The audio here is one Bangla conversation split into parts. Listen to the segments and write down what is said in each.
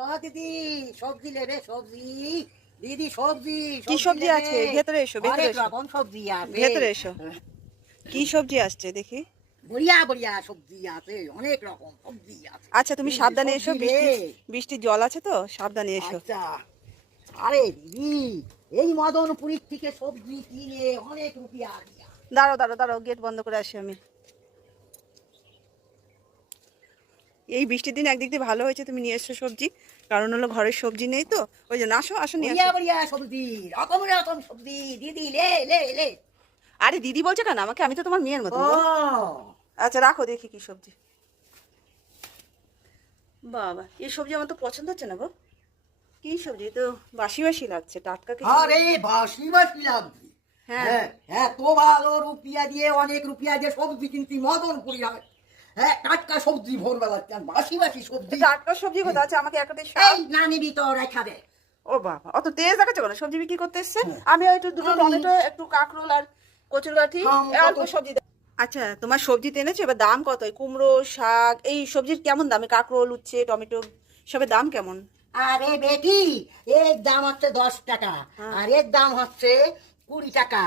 দিদি সবজি নেবে, সবজি দিদি, সবজি কি সবজি আছে? ভেতরে এসো, ভেতরে অনেক এসো, রকম সবজি আছে। ভেতরে এসো। কি সবজি আসছে দেখি? বড়িয়া বড়িয়া সবজি আছে, অনেক রকম সবজি আছে। আচ্ছা তুমি দিদি, সাবধানে এসো, সবজি রে। বৃষ্টির জল আছে তো, সাবধানে এসো। আচ্ছা, আরে দিদি, এই মদনপুরীর থেকে সবজি কিনে অনেক রুপিয়া দিয়া। দাঁড়াও দাঁড়াও দাঁড়াও, গেট বন্ধ করে আসি আমি। এই বৃষ্টির দিন একদিক দিয়ে ভালো হয়েছে তুমি নিয়ে এসছো সবজি, কারণ হলো ঘরের সবজি নেই তো, ওই জন্য। আসো আসো, নিয়ে বড়িয়া আসো। বড়িয়া সবজি, রকম রকম সবজি দিদি, লে লে লে। আরে দিদি বলছো কেন আমাকে? আমি তো তোমার মেয়ের মতো ও গো। আচ্ছা রাখো, দেখি কি সবজি। বাবা, এই সবজি আমার তো পছন্দ হচ্ছে না গো। কি সবজি? তো বাসি বাসি লাগছে, টাটকা কিছু। আরে বাসি বাসি লাগবে। হ্যাঁ। হ্যাঁ, এত ভালো রুপিয়া দিয়ে, অনেক রুপিয়া দিয়ে সবজি কিনতি মদনপুরি হয়। হ্যাঁ, টাটকা সবজি ভোরবেলা বাসি বাসি সবজি। টাটকা সবজি কোথায় আছে? আমাকে একটা এই শাক। না নিবি তো রেখা দে। ও বাবা, অত তেজ দেখাচ্ছে কেন? সবজি বিক্রি করতে এসছে। হ্যাঁ। আমি একটু দুটো টমেটো, একটু কাঁকরোল আর কচুরগাঠি, অল্প সবজি। আচ্ছা তোমার সবজি এনেছো, এবার দাম কত? এই কুমড়ো, শাক, এই সবজির কেমন দাম? কাঁকরোল, উচ্ছে, টমেটো, সবের দাম কেমন? আরে বেটি, এর দাম হচ্ছে 10 টাকা, আর এর দাম হচ্ছে 20 টাকা,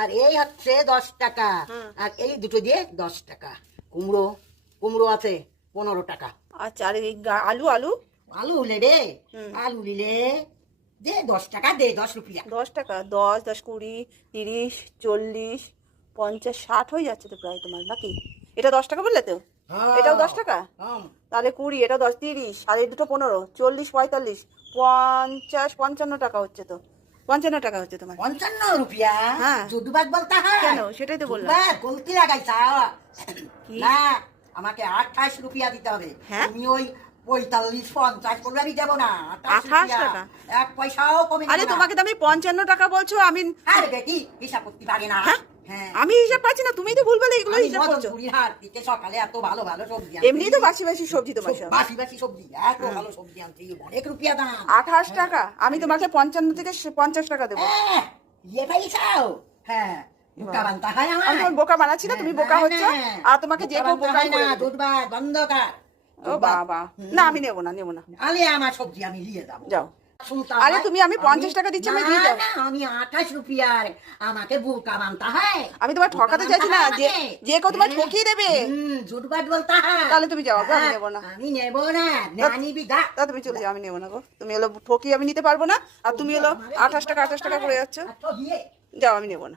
আর এই হচ্ছে 10 টাকা, আর এই দুটো দিয়ে 10 টাকা। কুমড়ো, কুমড়ো আছে 15 টাকা। আচ্ছা, আর এই আলু, আলু? আলু হলে রে, আলু নিলে দে 10 টাকা, দে 10 রুপিয়া। 10 টাকা? 10, 10, 20, 30, 40, 50, 60 হয়ে যাচ্ছে তো প্রায় তোমার, নাকি? এটা 10 টাকা বললে তো? এটাও 10 টাকা? তাহলে 20, এটা 10, 30, আর এই দুটো 15, 40, 45, 50, 55 টাকা হচ্ছে তো। 55 টাকা হচ্ছে তোমার। 55 রুপিয়া? হ্যাঁ। যদুবাদ বলতে হয় কেন? সেটাই তো বললাম। গলতি লাগাইছা কি? না, আমাকে 28 রুপিয়া দিতে হবে। হ্যাঁ? তুমি ওই 45, 50 করলে আমি দেবো না। 28 টাকা? এক পয়সাও কমে আরে দেবো না। তোমাকে তো আমি 55 টাকা বলছো, আমি। আরে বেটি, হিসাব করতে পারি না। হ্যাঁ? হ্যাঁ, আমি হিসাব পাচ্ছি না, তুমি তো ভুলভাল এগুলো হিসাব করছো। মদনপুরীর হাট থেকে সকালে এত ভালো ভালো সবজি এমনি তো বাসি বাসি সবজি তোমার সব। বাসি বাসি সবজি, এত ভালো সবজি আনছি, অনেক রুপিয়া দাম। 28 টাকা? আমি তোমাকে 55 থেকে 50 টাকা দেবো। ইয়ে পাইছাও? হ্যাঁ, বোকা বানতে হয় আমার। আমি তোমার বোকা বানাচ্ছি না, তুমি বোকা হচ্ছ। আর তোমাকে যে কেউ বোকাই করে দেবে। দুধবাদ বন্ধ কর। ও বাবা, না আমি নেবো না, নেবো না। আলে আমার সবজি আমি নিয়ে যাবো। যাও। আরে তুমি, আমি 50 টাকা দিচ্ছি, আমি দিয়ে যাও। আমি 28 রুপিয়ার, আমাকে বোকা বানতে হয়। আমি তোমার ঠকাতে চাইছি না, যে যে কেউ তোমার ঠকিয়ে দেবে। ঝুটবাদ বলতে হয়। তাহলে তুমি যাও, আমি নেবো না। আমি নেবো না, না নিবি গা। তা তুমি চলে যাও, আমি নেবো না গো। তুমি হলো ঠকিয়ে আমি নিতে পারবো না, আর তুমি হলো 28 টাকা 28 টাকা করে যাচ্ছ। যাও, আমি নেবো না।